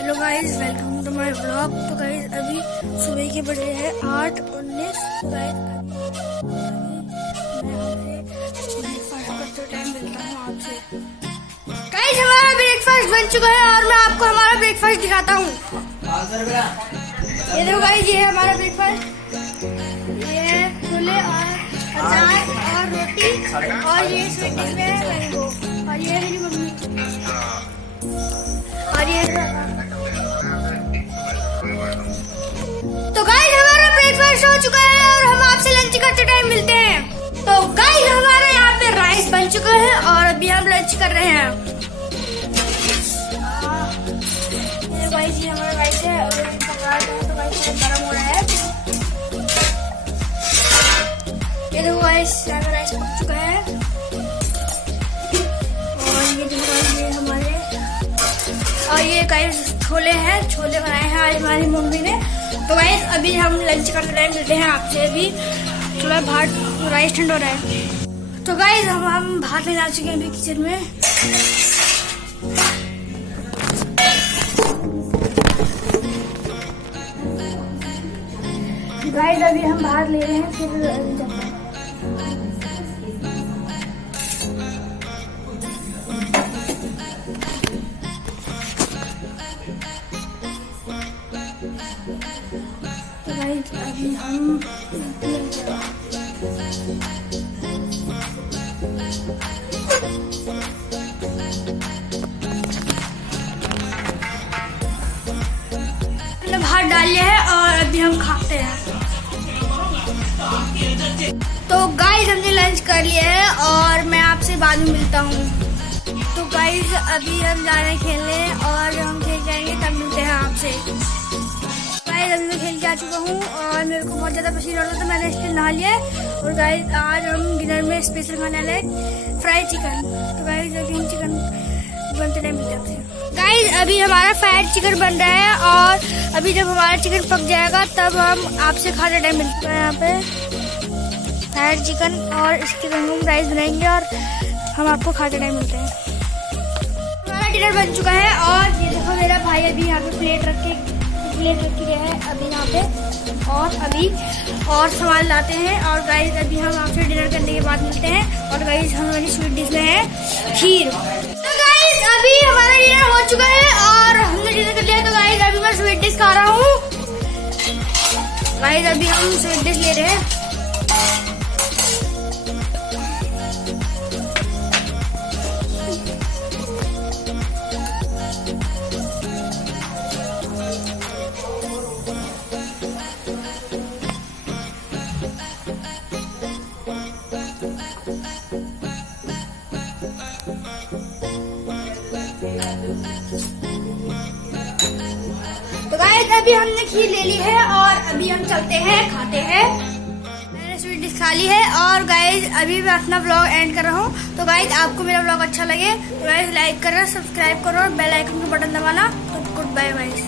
Hello guys, welcome to my vlog. तो guys अभी सुबह के बजे है 8:19। गाइस अभी ब्रेकफास्ट करते टाइम मिलता हूँ आपसे। गाइस हमारा ब्रेकफास्ट बन चुका है और मैं आपको हमारा ब्रेकफास्ट दिखाता हूँ। ये देखो गाइस, ये है हमारा ब्रेकफास्ट। ये है छोले और अचार और रोटी और ये स्वीट डिश में है मैंगो और ये है मेरी मम्मी और ये तो गाइस हमारा ब्रेकफास्ट हो चुका है और हम आपसे लंच करते टाइम मिलते हैं। तो गाइस हमारे यहाँ पे राइस बन चुका है और अभी हम लंच कर रहे हैं। ये गाइस ये हमारा राइस है और हम पका रहे हैं। तो गाइस ये गरम हो रहा है। ये देखो गाइस यहाँ पे राइस पक चुका है और ये देखो ये हमारे और ये गाइस छोले हैं, छोले बनाए हैं आज हमारी मम्मी ने। तो गाइस अभी हम लंच करते टाइम मिलते हैं आपसे। अभी थोड़ा भात राइस ठंड हो रहा है। तो गाइस हम भात लेने आ चुके हैं अभी किचन में। गाइस अभी हम भात ले रहे हैं, फिर जाते हैं। तो गाइस अभी हम भात डाल लिया है और अभी हम खाते हैं। तो गाइस हमने लंच कर लिया है और मैं आपसे बाद में मिलता हूँ। तो गाइस अभी हम जा रहे हैं खेलने और हम खेल जाएंगे तब मिलते हैं आपसे। गाइस अभी मैं खेल के आ चुका हूँ और मेरे को बहुत ज़्यादा पसीना हो रहा था, मैंने स्टिल नहा लिया है। और गाइस आज हम डिनर में स्पेशल खाने वाले हैं फ्राई चिकन। तो गाइस अभी हम चिकन बनते टाइम मिलते हैं। गाइस अभी हमारा फ्राइड चिकन बन रहा है और अभी जब हमारा चिकन पक जाएगा तब हम आपसे खाते टाइम मिलते हैं। यहाँ पे फ्राइड चिकन और इसके संग हम राइस बनाएंगे और हम आपको खाते टाइम मिलते हैं। हमारा डिनर बन चुका है और ये देखो मेरा भाई अभी यहाँ पे प्लेट रख के गया है अभी यहाँ पे और अभी और सामान लाते हैं। और गाइस अभी हम आपसे डिनर करने के बाद मिलते हैं। और गाइस हमारी स्वीट डिश में है खीर। तो गाइस अभी हमारा डिनर हो चुका है और हमने डिनर कर लिया। तो गाइस अभी मैं स्वीट डिश खा रहा हूँ। गाइस अभी हम स्वीट डिश ले रहे हैं। तो गाइस अभी हमने खीर ले ली है और अभी हम चलते हैं खाते हैं। मैंने स्वीट डिश खा ली है और गाइस अभी मैं अपना व्लॉग एंड कर रहा हूँ। तो गाइस आपको मेरा व्लॉग अच्छा लगे तो गाइस लाइक करो, सब्सक्राइब करो और बेल आइकन का बटन दबाना। तो गुड बाय गाइस।